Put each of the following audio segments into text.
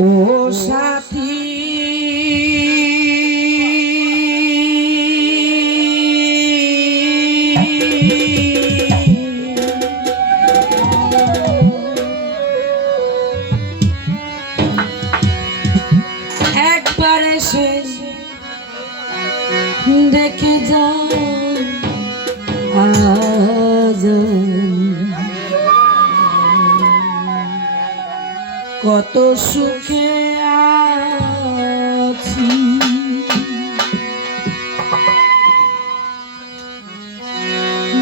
ও সাথী একবার এসে দেখে যাও আজ কত সুখে আছি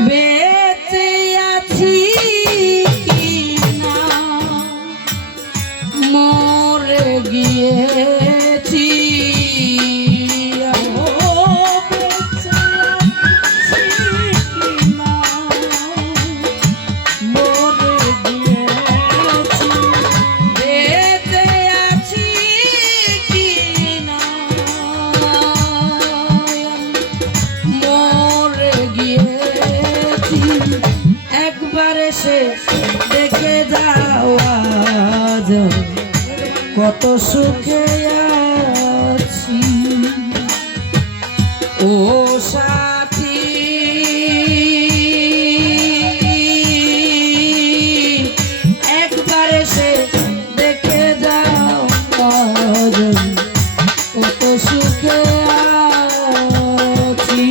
বেঁচে আছি কিনা মরে গিয়েছি দেখে যাও আজ কত সুখে আছি ও সাথী একবার এসে দেখে যাও আজ কত সুখে আছি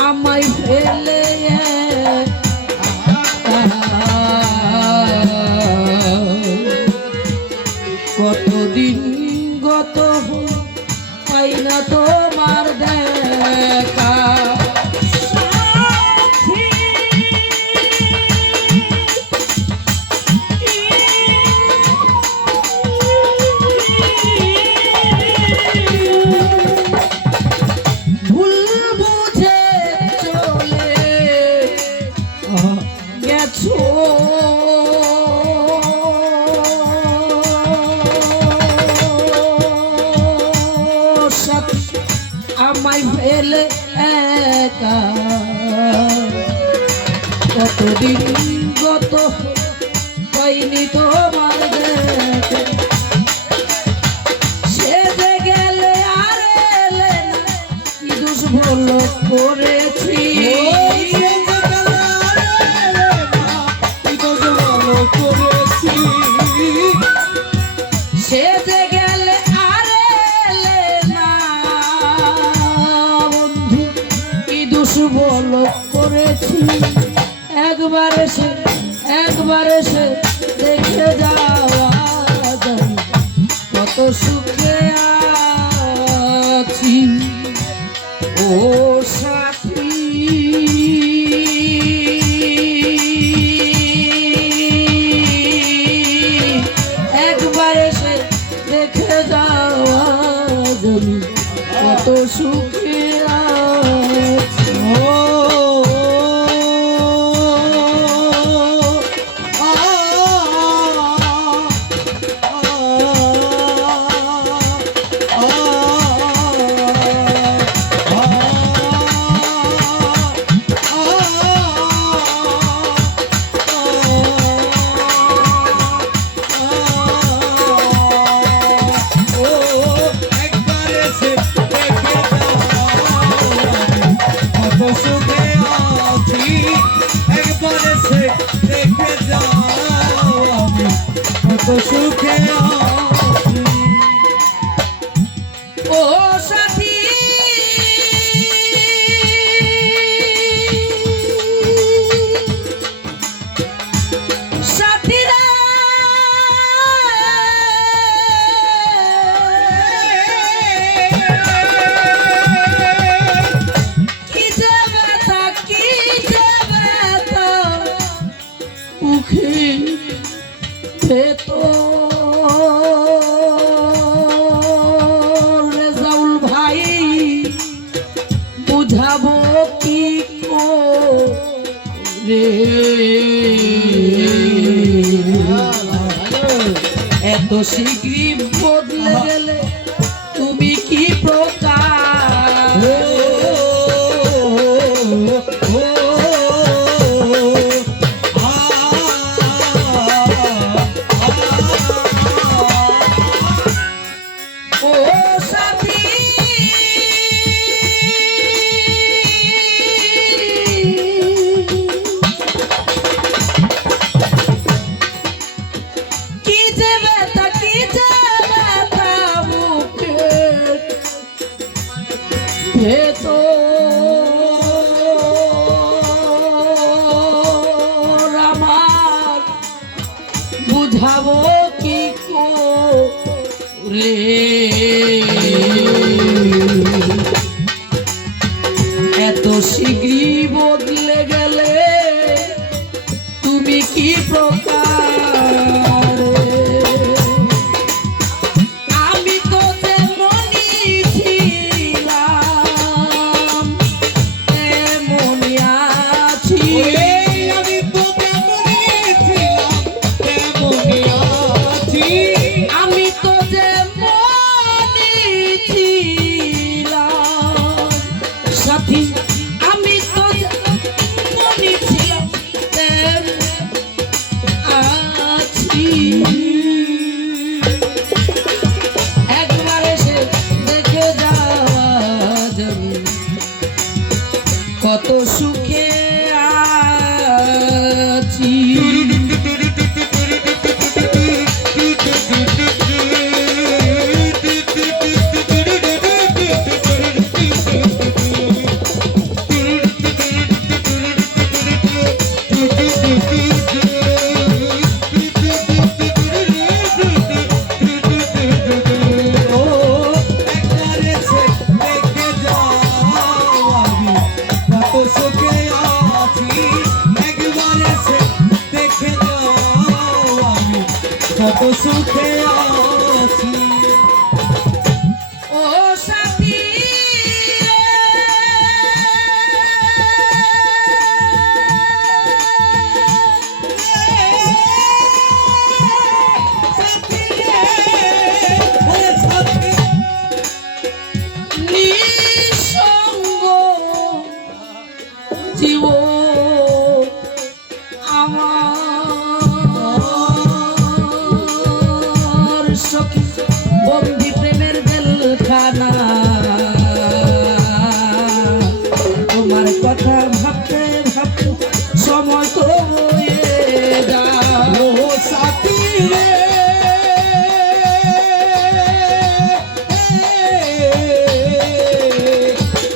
আমায় ফেলে কতদিন গত পাই না তোমার দেখা আমায় ফেলে একা কতদিন গত পাইনি তোমার দেখা সেজে গেলে আর এলে না কি দোষ ভালো করেছি সেজে গেলে আর এলে না বন্ধু কি দোষ ভালো করেছি একবার এসে দেখে যাওয়া কত সুখে আছি ও সাথী একবার এসে দেখে যাওয়া কত সুখে আছি সুখে আছি একবার এসে দেখে যাও আমি কত সুখে আছি। ও সাথী সাথীরা কি যে ব্যথা কি যে ব্যথা মুখে ভেতর রেজাউল ভাই বুঝাবো কি রে এত শীঘ্রই বদলে গেলে তুমি কি প্রকার ও সাথী কি যে ব্যথা কি যে ব্যথা বুকে ভেতর আমার বুঝাবো কি রে এত শীঘ্রই বদলে গেলে তুমি কি প্রকার আমি তো তেমনই ছিলাম তেমনই আছি আমি তো তেমনই ছিলাম তেমনই আছি। আমি তো তেমনই ছিলাম সাথী আমি তো তেমনই ছিলাম তেমনই আছি একবার এসে দেখে যাওয়া যাবে কত সুখে আছি একবার এসে দেখে যাও আমি কত সুখে আছি একবার এসে দেখে যাও আমি কত সুখে আছি। ও সাথী নিঃসঙ্গ জীবন আমার সখী বন্দি প্রেমের জেলখানা তোমার কথা ভাবতে ভাবতে সময় তো হয়ে যায় ও সাথী রে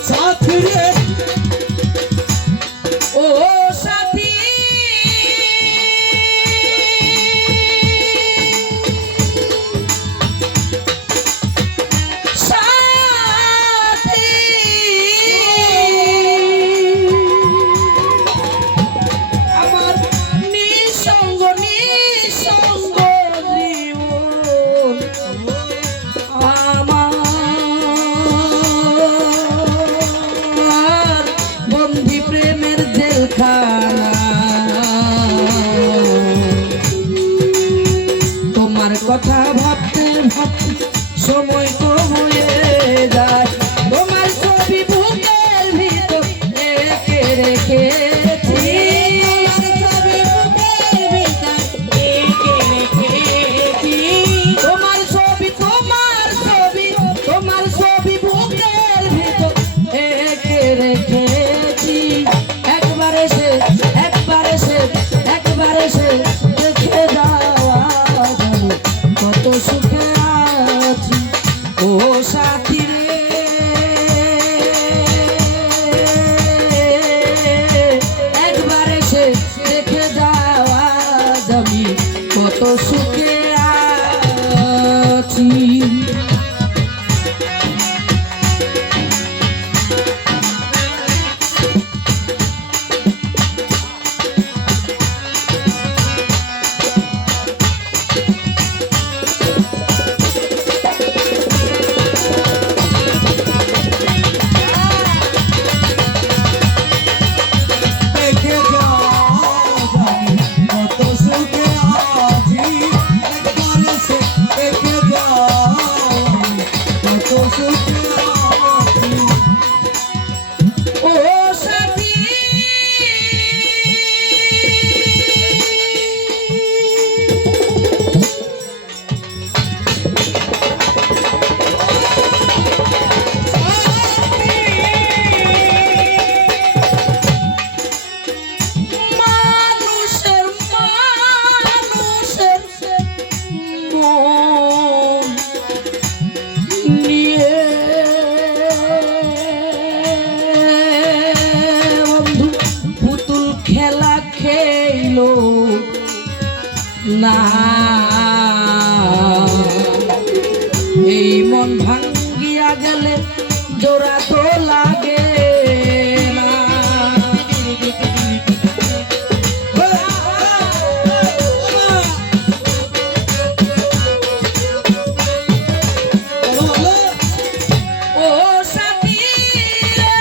সাথী রে ও সাথী সাথী আমার নিঃসঙ্গ নিঃসঙ্গ জীবন আমার বন্দি প্রেমের জেলখানা তোমার কথা ভাবতে ভাবতে সময় তো হয়ে যায় তোমার ছবি বুকের ভিতর রেখে রেখেছি তোমার ছবি তোমার ছবি বুকের ভিতর রেখে রেখেছি না এই মন ভাঙ্গিয়া গেলে জোড়া তো লাগে না। ও সাথী রে,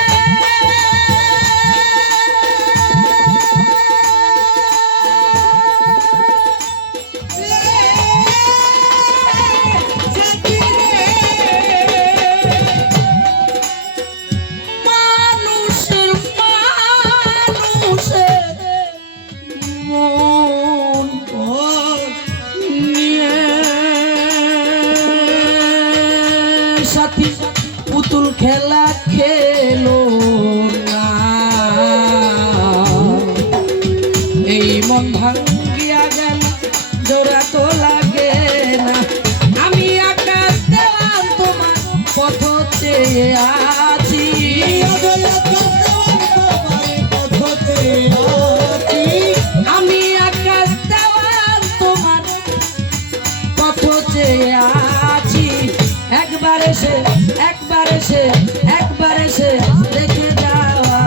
মানুষের মন নিয়ে সাথী পুতুল খেলা খেলো না। এই মন ভাঙ্গিয়া গেল জোড়া তো লাগে না। আমি আকাশ দেওয়াল তোমার পথ চেয়ে আছি, আমি আকাশ দেওয়াল তোমার পথ চেয়ে আছি। একবার এসে দেখে যাওয়া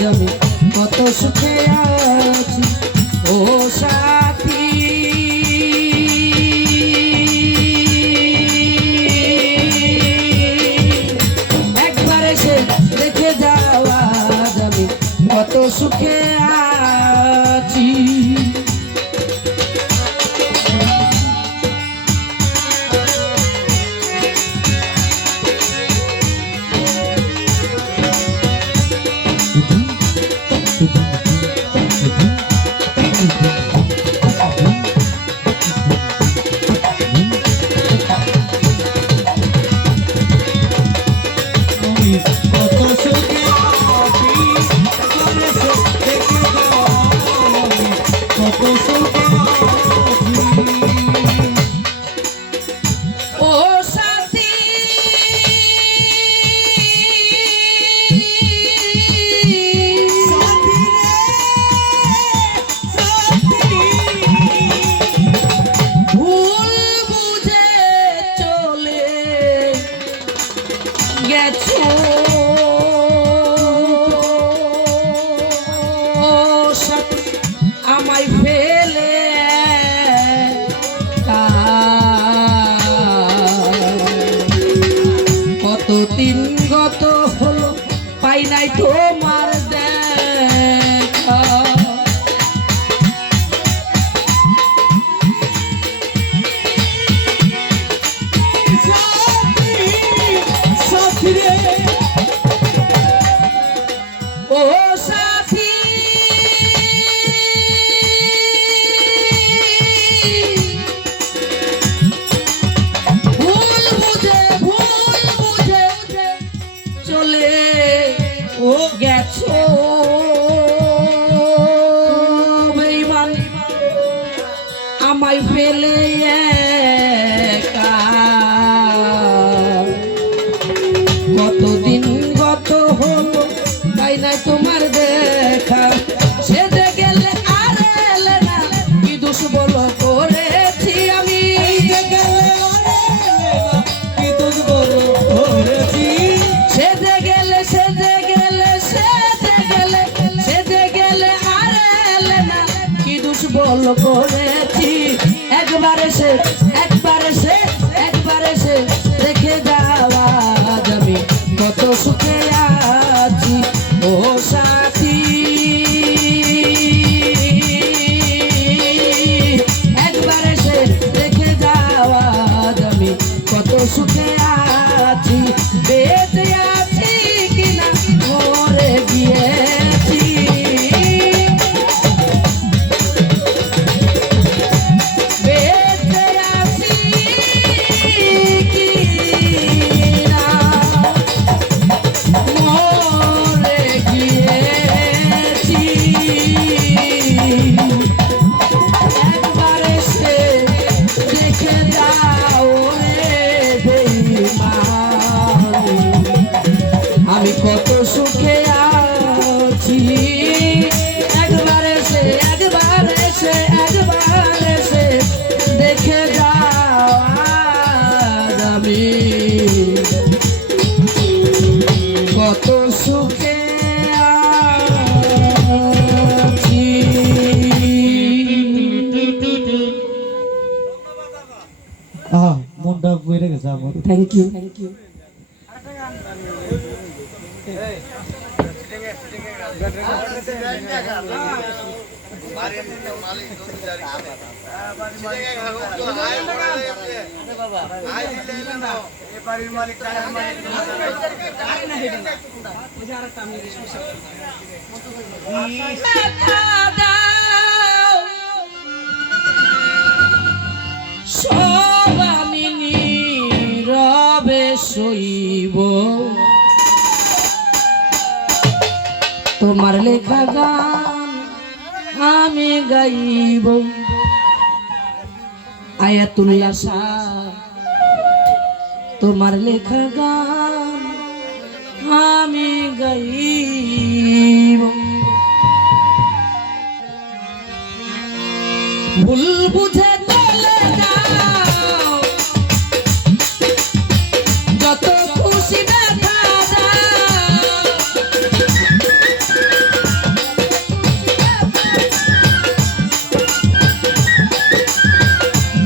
যাবে কত সুখে আছি। ও সাথী একবার এসে দেখে যাওয়া যাবে কত সুখে আছি। ও সাথী ভুল বুঝে চলে গেছো, ও সাথী আমায় ফেলে কতদিন গত হলো পাই নাই তোমার দেখা। ও সাথী ভুল বুঝে চলে ও গেছো বেঈমান আমায় ফেলে একা। কতদিন গত হলো তাই নাই তোমার দেখা। সেজে গেলে আর এলে না কি দোষ বলো করেছি আমি, সেজে গেলে আর এলে না কি দোষ বলো করেছি। একবার এসে দেখে যাওয়া যাবে কত সুখে আছি। ও সাথী একবার এসে দেখে যাওয়া যাবে কত সুখে আছি। বেঁচে আছি কিনা মরে গিয়েছি, বেঁচে আছি কিনা মরে গিয়েছি। একবার এসে দেখে যাও রে বেঈমান আমি কত সুখে আছি। একবার এসে মনটা বেড়ে গেছে আমার। Thank you. সব আমি নীরবে সইব, তোমার লেখা গান আমি গাইব। আয়াতুল্লাহ শাহ তোমার লেখা গান আমি গাইব। ভুল বুঝে চলে যাও, যত খুশি ব্যথা দাও,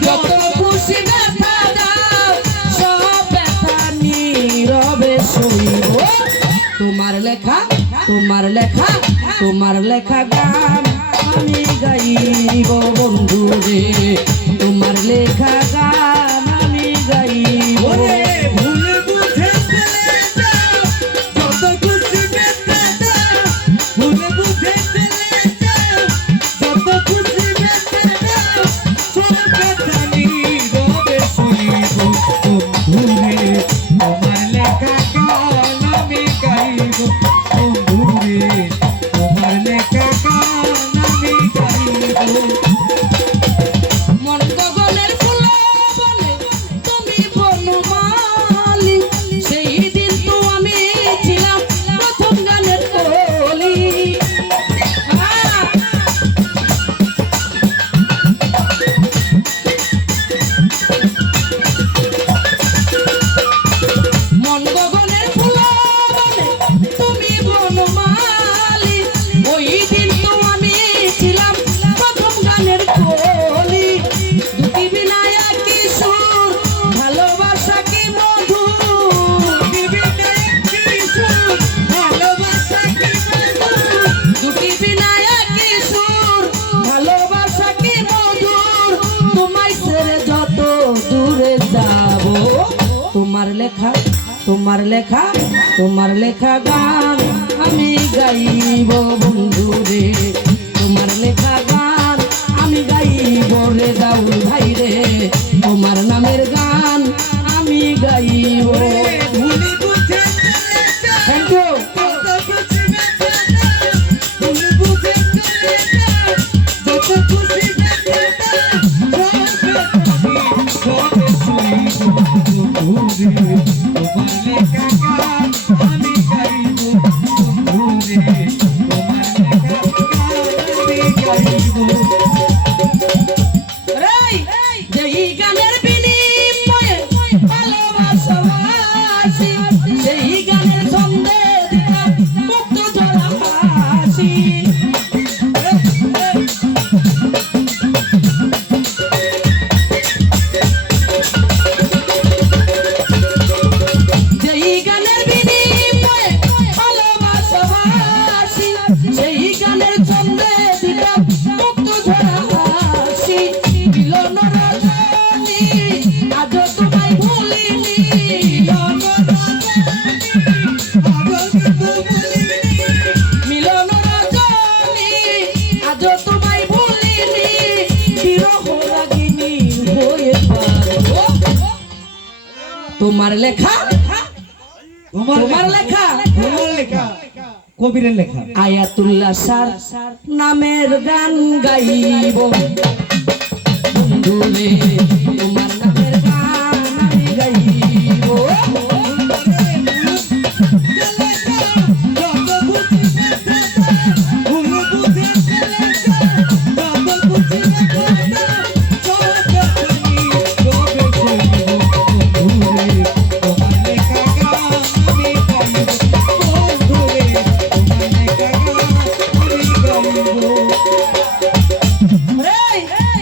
যত খুশি ব্যথা দাও, সব ব্যথা নীরবে সইব। তোমার লেখা, তোমার লেখা, তোমার লেখা গান আমি গাইব বন্ধু রে, তোমার লেখা গান আমি গাইব। ওরে ভুল বুঝে চলে যাও, যত খুশি ব্যথা দাও, ভুল বুঝে চলে যাও, যত খুশি ব্যথা দাও, সব ব্যথা নীরবে সইব। বন্ধুরে তোমার লেখা গান আমি গাইব, বন্ধুরে তোমার লেখা গান আমি গাইব। মন গগনের ফুল বনে তুমি বনমালী, সেই দিন তো আমি ছিলাম প্রথম গানের কলি। মন গগনের ফুল বনে তুমি বনমালী, ওই দিন তো আমি ছিলাম প্রথম গানের কলি। দুটি বিনায়া কি সুর, ভালোবাসা কি মধু, দুটি বিনায়া কি সুর, ভালোবাসা কি মধুর। তোমায় ছেড়ে যত দূরে যাব, তোমার লেখা, তোমার লেখা, তোমার লেখা গান আমি গাইব বন্ধু রে, তোমার লেখা গান আমি গাইব রে দাউল ভাই রে, তোমার নামের গান আমি গাইব। ভুল বুঝে চলে যাও, থ্যাংক ইউ। যত খুশি ব্যথা দাও, ভুল বুঝে চলে যাও, যত খুশি ব্যথা দাও, সব ব্যথা সইব। বন্ধুরে তোমার লেখা গান আমি গাইব, বন্ধুরে তোমার লেখা গান আমি গাইব। যেই গানের বিনিময়ে ভালোবাসা আসি, সেই গানের ছন্দে দিতাম মুক্ত ঝরা হাসি। যেই গানের বিনিময়ে ভালোবাসা আসি, সেই গানের ছন্দে দিতাম মুক্ত ঝরা হাসি। মিলন রজনী আজও তোমায় ভুলিনি, মিলন রজনী আজও তোমায় ভুলিনি, বিরহ রাগিনী হয়ে পারবো। তোমার লেখা, তোমার লেখা, তোমার লেখা কবিরের লেখা। আয়াতুল্লাহ শাহ নামের গান গাইব বন্ধু রে, তোমার নামের গান আমি গাইব।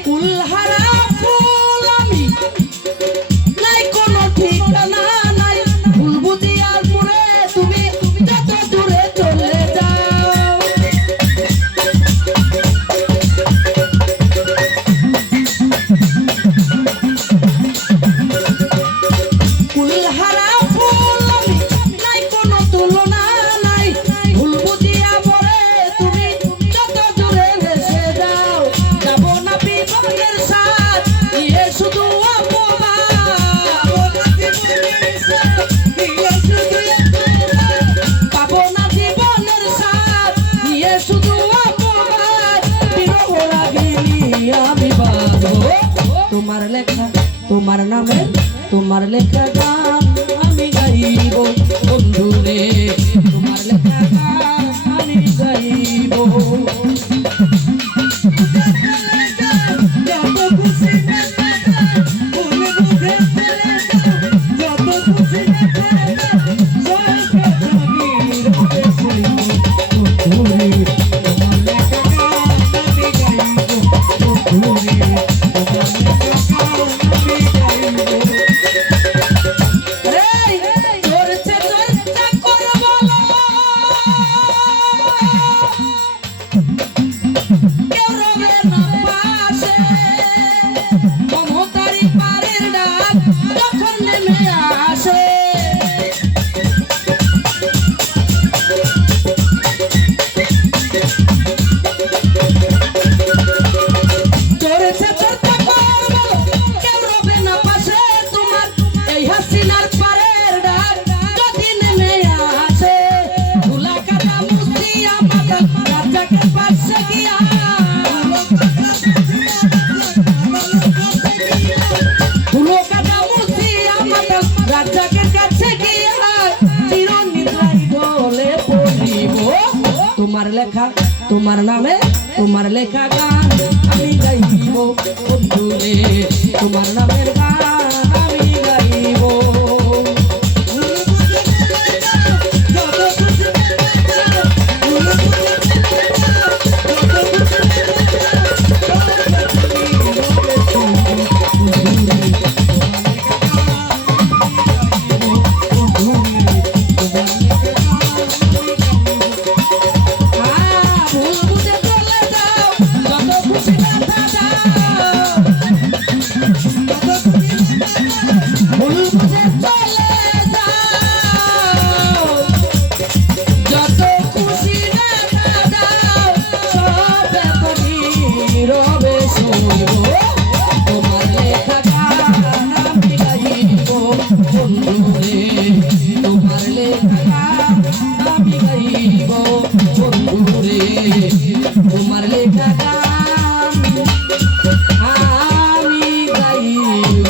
কুলহারা ফুল তোমার লেখা তোমার নামে তোমার লেখা গান আমি গাইব বন্ধু রে তোমার লেখা গান আমি গাইব যত খুশি ফুল বুঝে চলে যাও যত খুশি তোমার লেখা তোমার নামে তোমার লেখা গান আমি গাইব বন্ধু রে তোমার নামের গান আমি গাইব তোমার লেখা গান আমি গাইব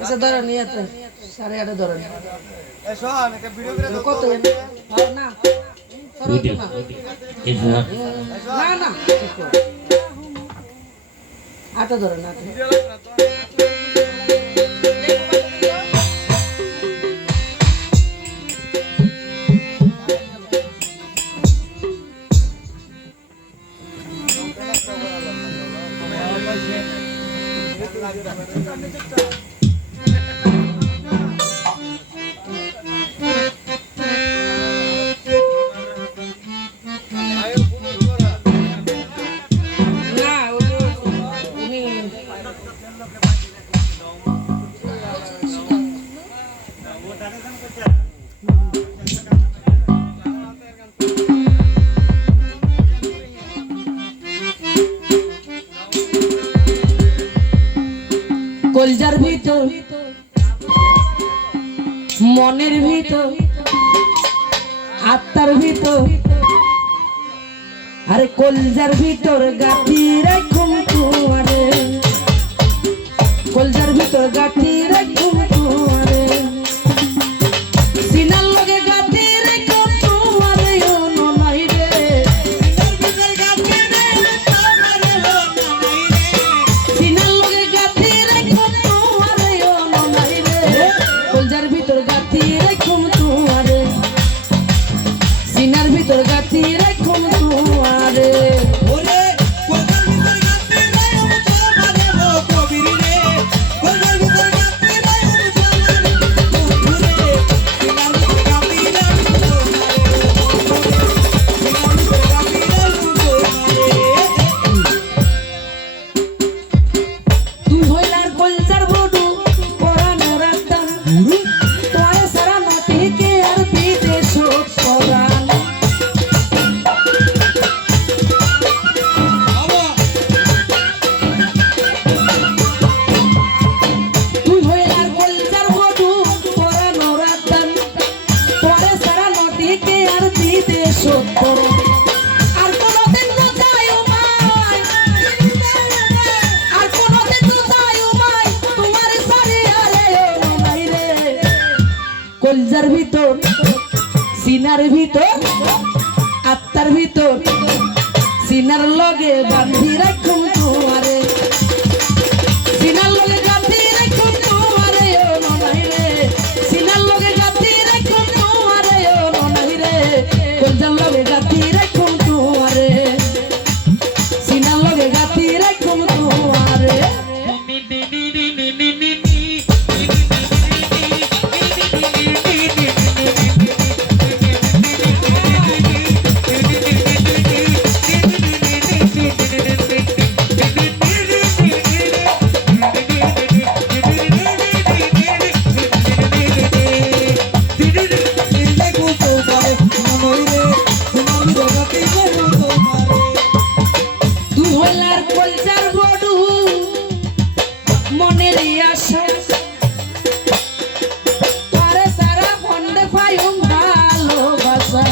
আচ্ছা ধরো নিয়ে সাড়ে আটে ধরো কত না না না আটা ধরো না কলজার ভিতর মনের ভিতর আত্মার ভিতর আরে কলজার ভিতর গাঁথি রাখুম তোমারে কলজার ভিতর গাঁথি রাখুম তোমারে সিনার লগে গাঁথি রাখুম তোমারে ও নাই রে সিনার লগে গাঁথি রাখুম তোমারে ও নাই রে কলজার ভিতর গাঁথি রাখুম তোমারে সিনার ভিতর গাঁথি রাখুম তোমারে সত্তর কলজার ভিতর সিনার ভিতর আত্মার ভিতর সিনার লগে বান্ধি রাখুম তোমারে সিনার লগে গাঁথি রাখুম তোমারে ও ননাই রে সিনার লগে গাঁথি রাখুম তোমারে ও ননাই রে কলজার লগে গাঁথি রাখুম তোমারে সিনার লগে গাঁথি রাখুম তোমারে দুহলার কলজার বড়ু মনের আশা তারে সারা ফন্ডে পাইম ভালোবাসা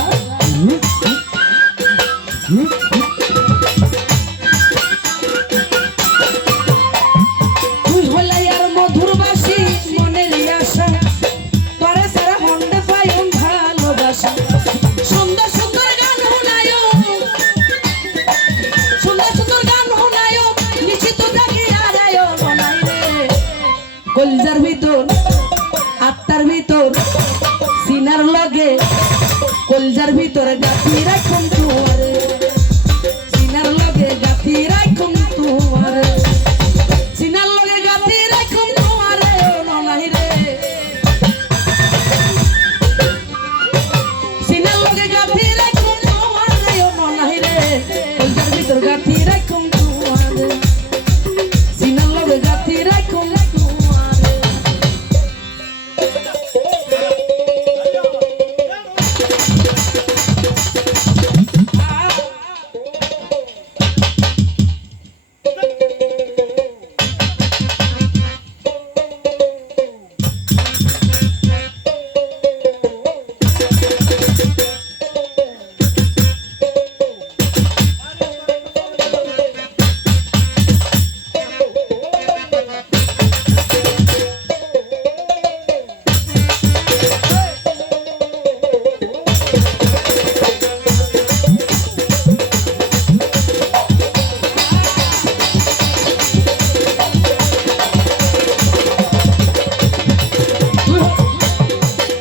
তুই হলাই আর মধুর বাসি মনের আশা তারে সারা ফন্ডে পাইম ভালোবাসা সুন্দর সুন্দর গান শোনায়ো সুন্দর সুন্দর গান শোনায়ো নিশ্চিত থাকি আরায়ো মনাই রে কলজার ভিতর আত্মার ভিতর সিনার লগে কলজার ভিতর গাঁথি রাখুম তোমারে সিনার লগে গাঁথি রাখুম তোমারে সিনার লগে গাঁথি রাখুম তোমারে ও ননাই রে সিনার লগে গাঁথি রাখুম তোমারে ও ননাই রে কলজার ভিতর গাঁথি রাখুম তোমারে সিনার লগে গাঁথি রাখুম তোমারে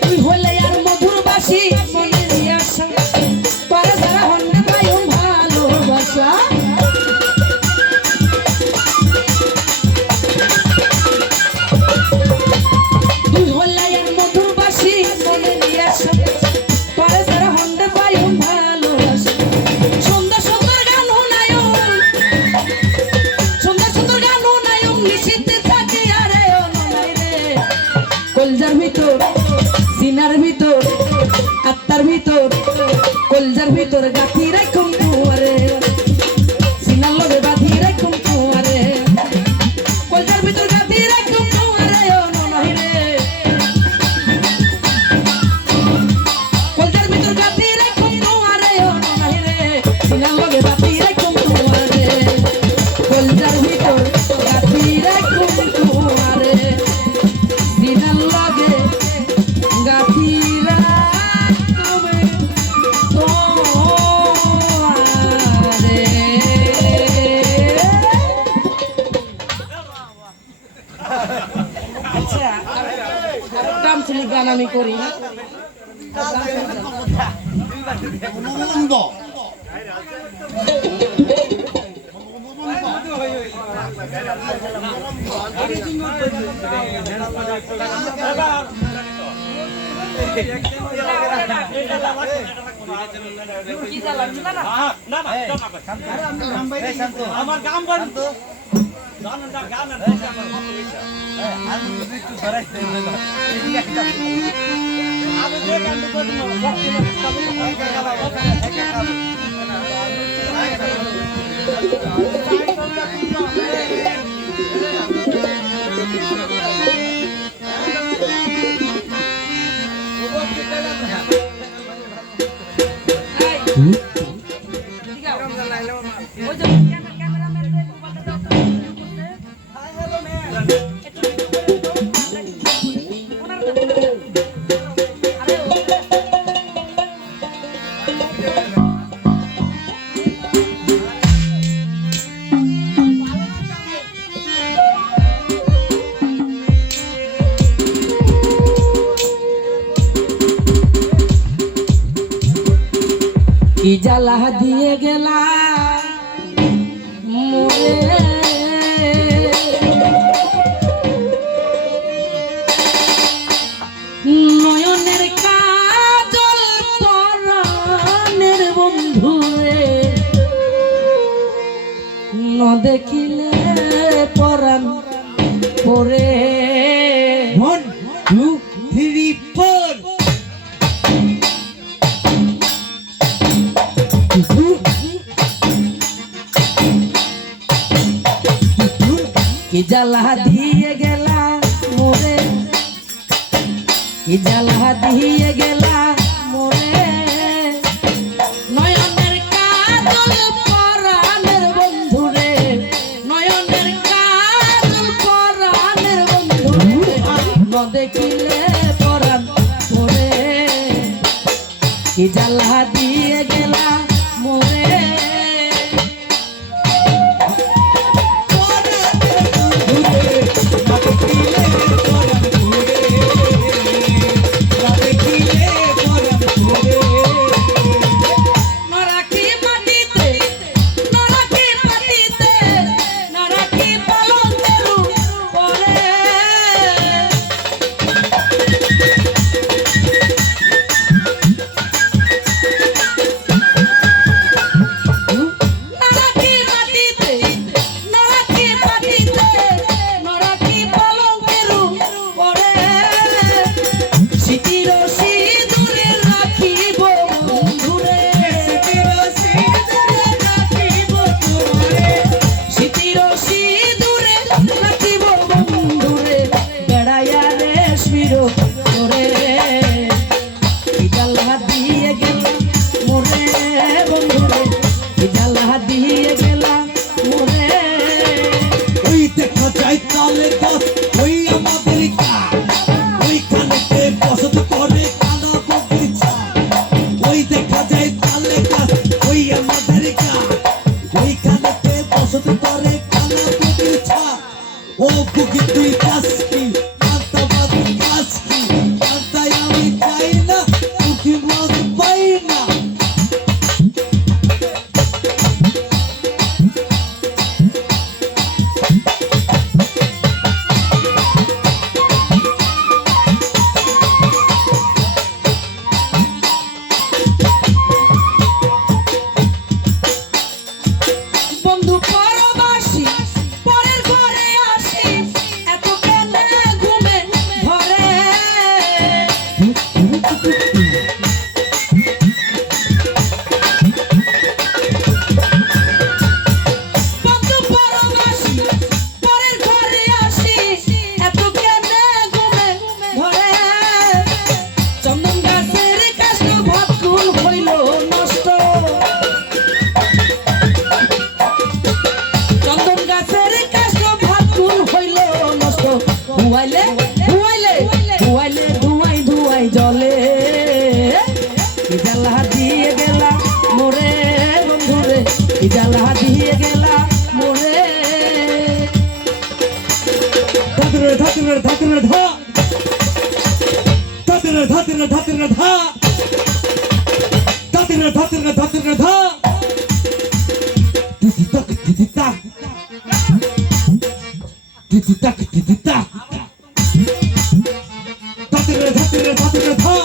তুই হলে আর মধুর বাসি মনের আশা তোরে সারা হন্ডে পাইম ভালোবাসা তুই হলে আর মধুর বাসি মনের আশা তোরে সারা হন্ডে পাইম ভালোবাসা সুন্দর সুন্দর গান শোনায়ো সুন্দর সুন্দর গান শোনায়ো নিশিতে থাকে আরে ও ননাই রে কলজার ভিতর সিনার ভিতর আত্মার ভিতর কলজার ভিতর গাঁথি রাখুম তোমারে সিনার লগে বাঁধি রাখুম তোমারে কলজার ভিতর গাঁথি রাখুম তোমারে ও ননাই রে কলজার ভিতর গাঁথি রাখুম তোমারে ও ননাই রে সিনার লগে বাঁধি রাখুম তোমারে কলজার ভিতর গাঁথি রাখুম তোমারে সিনার লগে গাঁথি রাখুম তোমারে। আচ্ছা গ্রাম ছেলে গান আমি করি আমার গাম বান তো গান কি জ্বালা দিয়ে গেলা মোরে নয়নের কাজল পরাণের বন্ধুরে ন দেখিলে পরাণ পরে 1 2 3 4 কি জ্বালা দিয়ে গেলা মোরে কি জ্বালা দিয়ে গেলা মোরে নয়নের কাজল পরাণের বন্ধুরে নয়নের কাজল পরাণের বন্ধুরে ন দেখিলে পরাণ মোরে কি জ্বালা দিয়ে গেলা মোরে ও কুকি তুই কাসকি কান্তা বাদ কাসকি কান্তাই আমি চাই না কুকি মাছ পাই না বন্ধু পরবাসী পরের ঘরে আসি এত কেন ঘুমে ধরে বন্ধু পরবাসী পরের ঘরে আসি এত কেন ঘুমে ধরে চন্দন গাছের কাষ্ট ভাবকুল হইল নষ্ট চন্দন গাছের কাষ্ট ভাবকুল হইল নষ্ট ধুয়াইলে ধুয়াইলে ধুয়াইলে ধুয়াই ধুয়াই জলে কি জ্বালা দিয়ে গেলা মোরে বন্ধুরে কি জ্বালা দিয়ে গেলা মোরে ধাতরে ধাতরে ধাতরে ধা ধাতরে ধাতরে ধাতরে ধা ধাতরে ধাতরে ধাতরে ধা দিদি তাক দিদি তাক দিদি তাক দিদি তাক ধাতরে ধাতরে ধাতরে ধা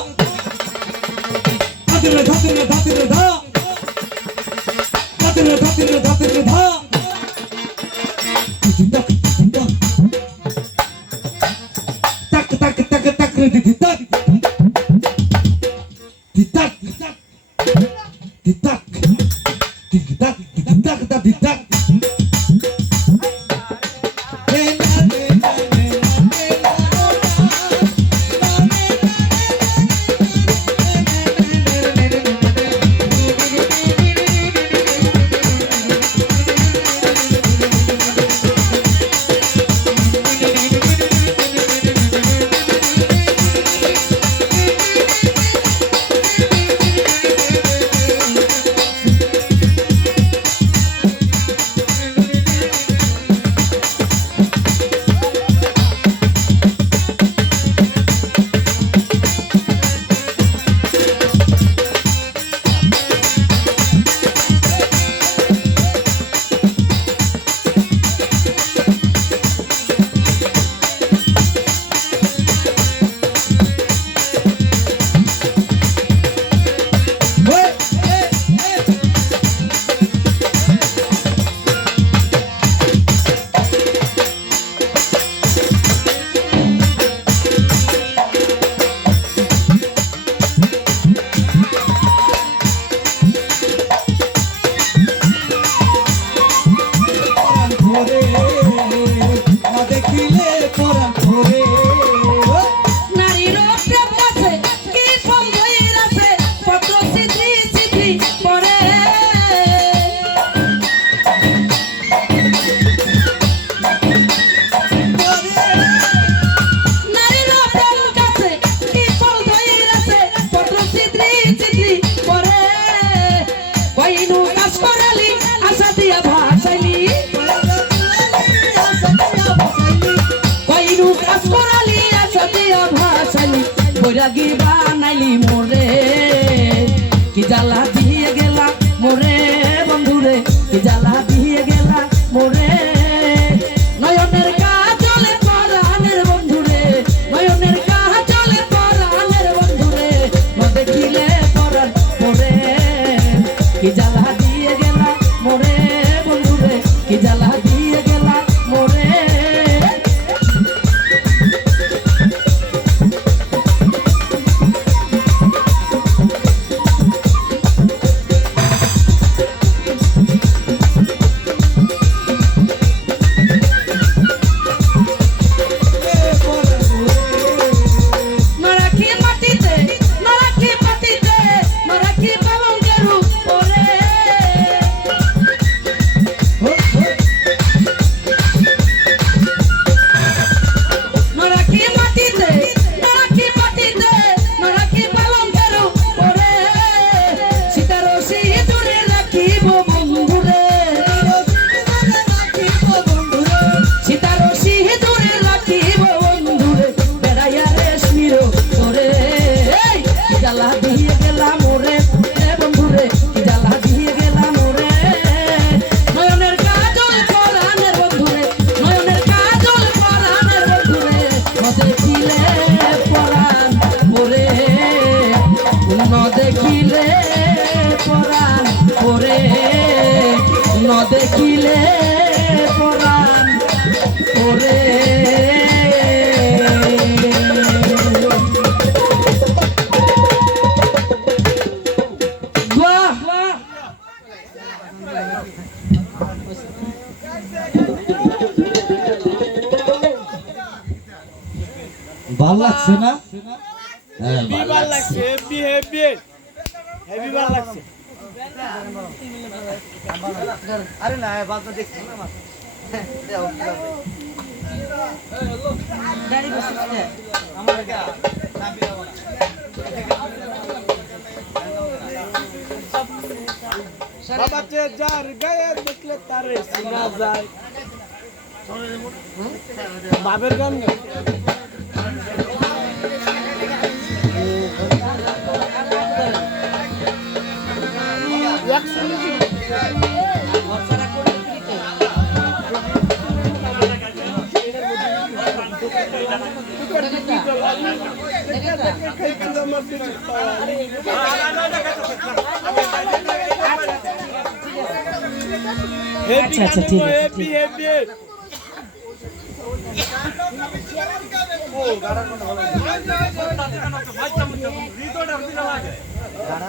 ধাতরে ধাতরে ধাতরে ধা ধাতরে ধাতরে ধাতরে ধা দিদি তাক দিদি তাক tak tak tak tak ditak ditak ditak ditak ditak ditak অস্করালি আসদিয়া ভাসালি বৈরাগী বানাইলি মোরে কি জ্বালা দিয়ে গেলা মোরে বন্ধুরে কি জ্বালা দিয়ে গেলা মোরে নয়নের কাজলে পরাণের বন্ধুরে নয়নের কাজলে পরাণের বন্ধুরে ন দেখিলে পরাণ মোরে কি জ্বালা দিয়ে গেলা মোরে বন্ধুরে কি জ্বালা দিয়ে গেলা মোরে নরাখি মাটিতে নরাখি পালঙ্কের উপরে নরাখি মাটিতে নরাখি পালঙ্কের উপরে সীতার সিঁদুরে রাখিব বন্ধুরে সীতার সিঁদুরে রাখিব বন্ধুরে বেড়াইয়া রেশমির তোরে কি জ্বালা দিয়ে গেলাম মোরে বন্ধুরে কি জ্বালা দিয়ে গেলাম মোরে নয়নের কাজল পরাণের বন্ধুরে নয়নের কাজল পরাণের বন্ধুরে ন দেখিলে পরাণ মোরে ন দেখিলে পরাণ মোরে ন দেখিলে পরাণ মোরে বাহ ভাল লাগছে না? হ্যাঁ, ভাল হেভি লাগছে। লাগছে হেভি হেভি হেভি ভালো লাগছে আরে না বাদ তো দেখছি না দাড়ি বসে আমার কা বাবা যে যার গায়ে দেখলে তারে শোনা যায় বাবের গান আচ্ছা, আচ্ছা, ঠিক আছে, হেভি হেভি ও গাড়া কোন ভালো রিতোটা দিলা লাগে গাড়া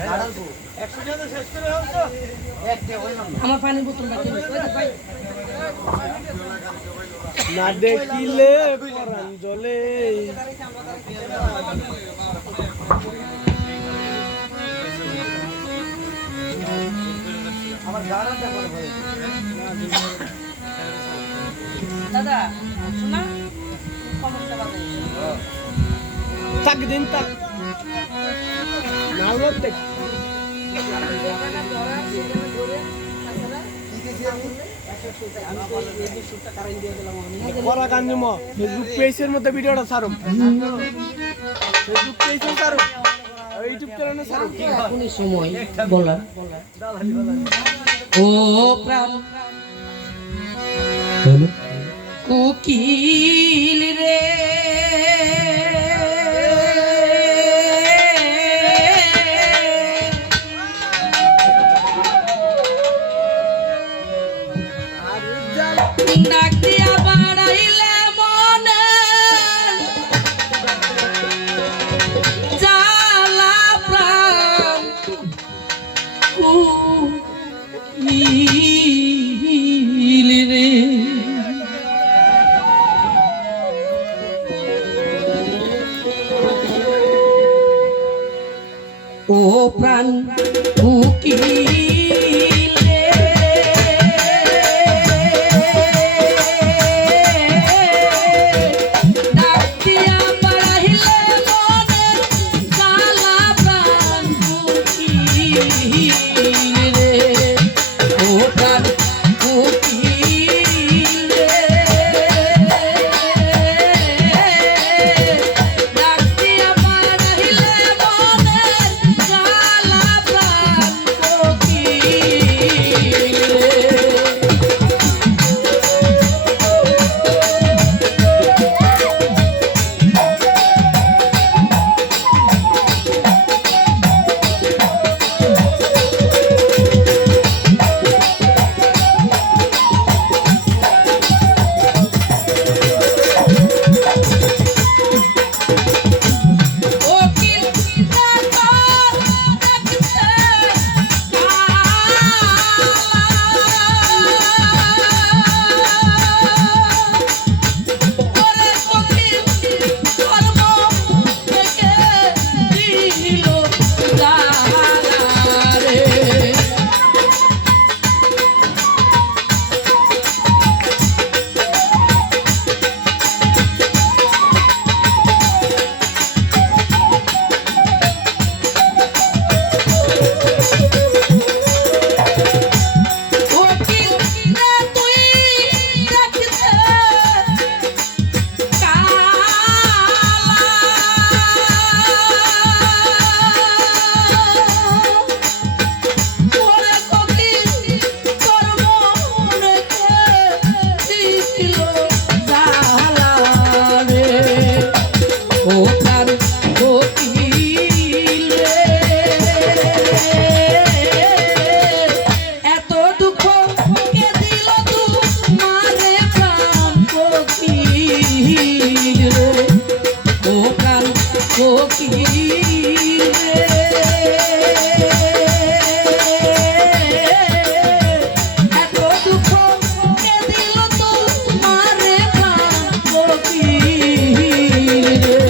গাড়ালবো 100 টাকা শেষ করে দাও তো একটা হইলাম আমার পানির বোতলটা কি ওই তো ভাই না দেখিলে পরাণ জ্বলে আমার গাড়াটা করে ভাই দাদা শোনা সমস্যা বাজে তাক দিন তাক নাও দেখ পরা গান জমা ফেসবুক পেজের মধ্যে ভিডিওটা ছাড়ুম ফেসবুক পেজে ছাড়ুম ইউটিউব চ্যানেলে ছাড়ুম এখনই সময় বলার ও প্রাণ বলো। কুকিল রে ডাক দিয়া বাড়াইলে মনে জ্বালা প্রাণ কুকিল রে ও প্রাণ উকিল রে ডাক দিয়া বাড়াইলে মনে জ্বালা প্রাণ উকিল রে ও প্রাণ উকিল রে ফকির রে। এত দুঃখ কে দিল তোমারে প্রাণ ফকির রে।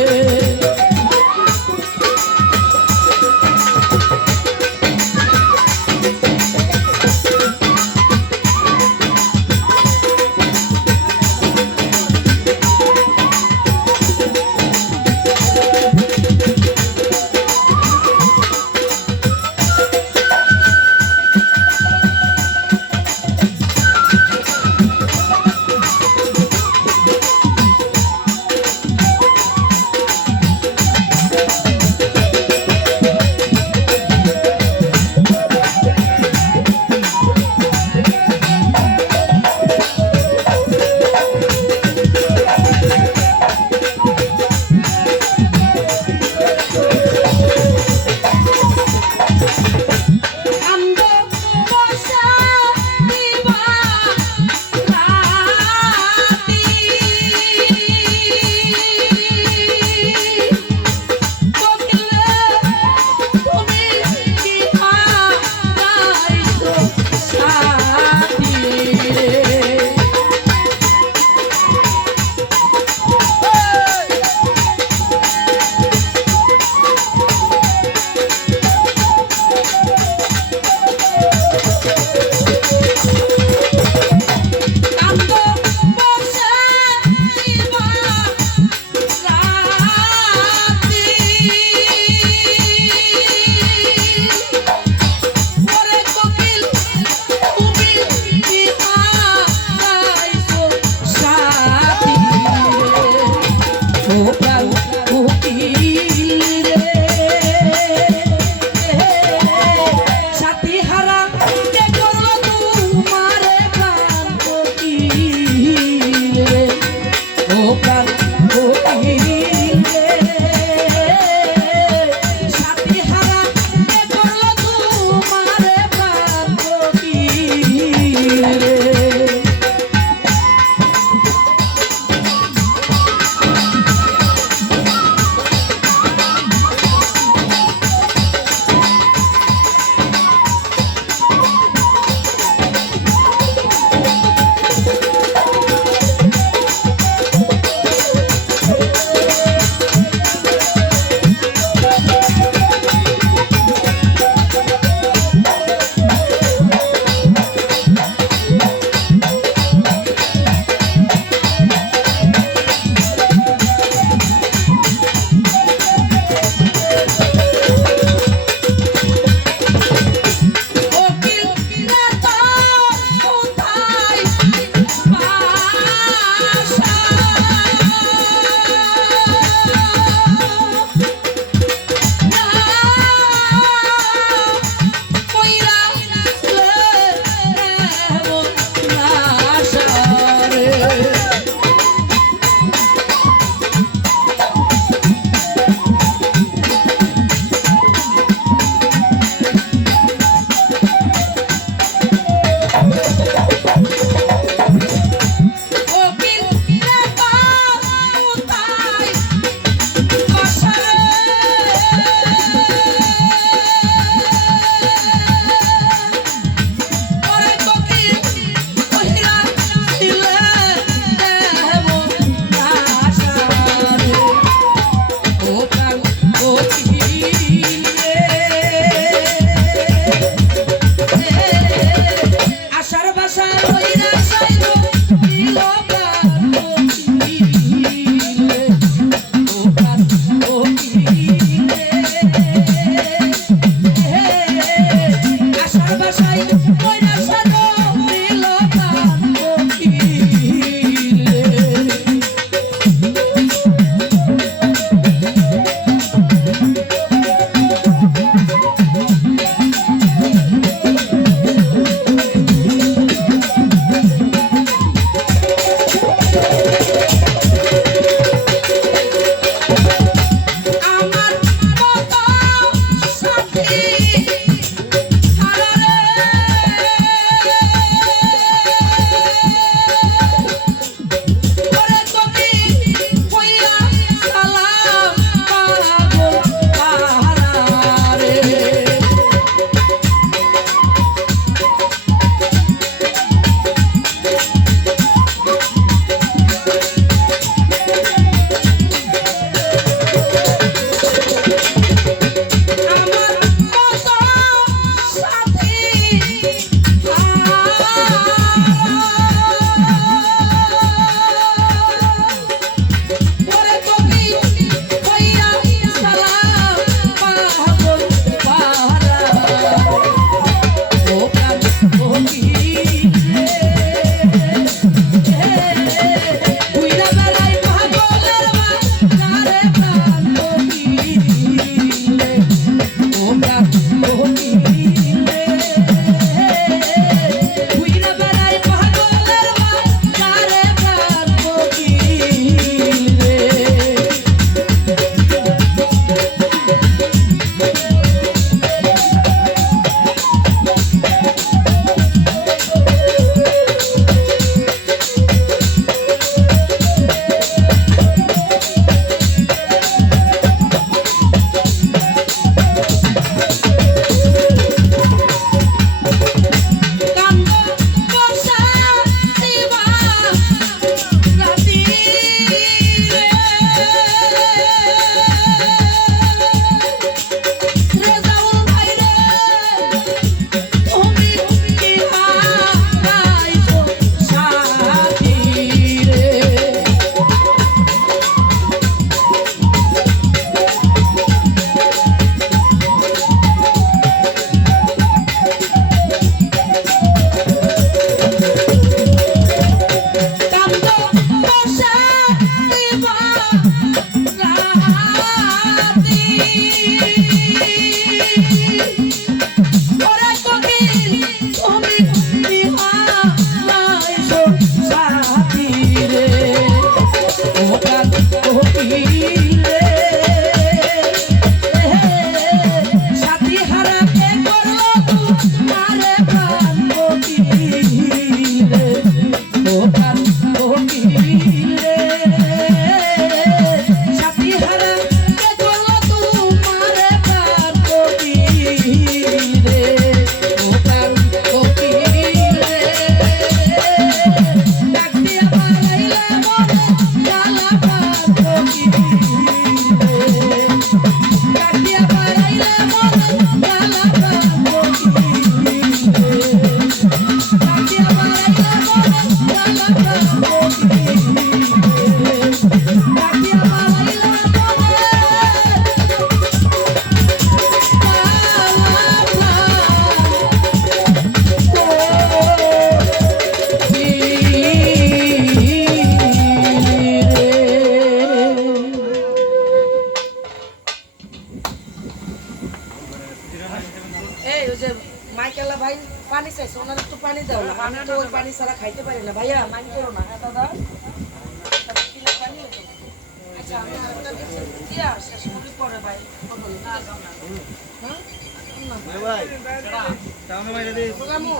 আমি তো ওই পানি ছাড়া খাইতে পারি না ভাইয়া, মাইন্ড করো না। হ্যাঁ দাদা, কিনা পানি হতো। আচ্ছা আমি আরেকটা দিচ্ছি, দিয়া শেষ করি পরে ভাই। হ্যাঁ? ভাই তাহলে ভাই রে প্রোগ্রামও?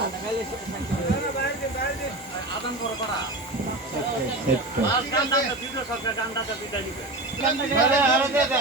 আদান করে করা আরে আরে দে দে